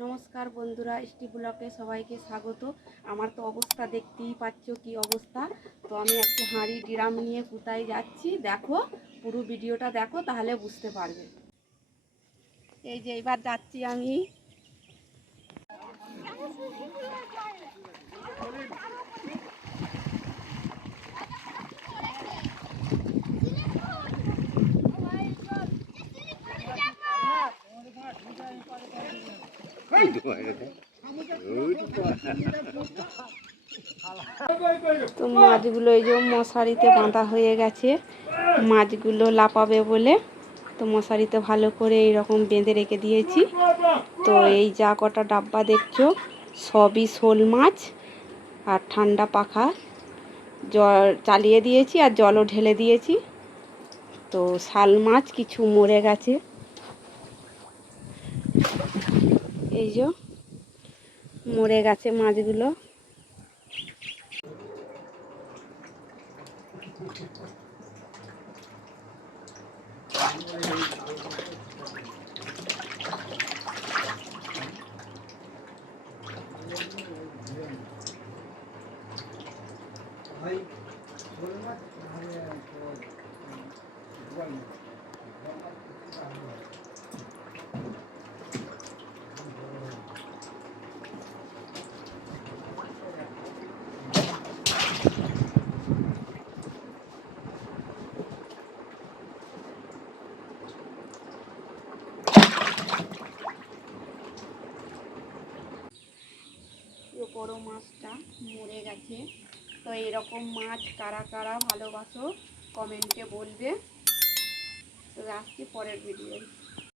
নমস্কার বন্ধুরা, স্টি ব্লকে সবাইকে স্বাগত। আমার তো অবস্থা দেখতেই পাচ্ছ কি অবস্থা। তো আমি একটা হাঁড়ি ড্রাম নিয়ে কোথায় যাচ্ছি দেখো, পুরো ভিডিওটা দেখো তাহলে বুঝতে পারবে। এই যে এবার যাচ্ছি আমি। তো মাছগুলো এই যে মশারিতে বাঁধা হয়ে গেছে, মাছগুলো লাফাবে বলে। তো মশারিতে ভালো করে এইরকম বেঁধে রেখে দিয়েছি। তো এই যা কটা ডাব্বা দেখছো সবই শোল মাছ, আর ঠান্ডা পাখা জল চালিয়ে দিয়েছি আর জলও ঢেলে দিয়েছি। তো শাল মাছ কিছু মরে গেছে, এই যে মরে গেছে মাছগুলো। বড় মাছটা মরে গেছে। তো এরকম মাছ কারা কারা ভালোবাসো কমেন্টে বলবে। তো আসছি পরের ভিডিও।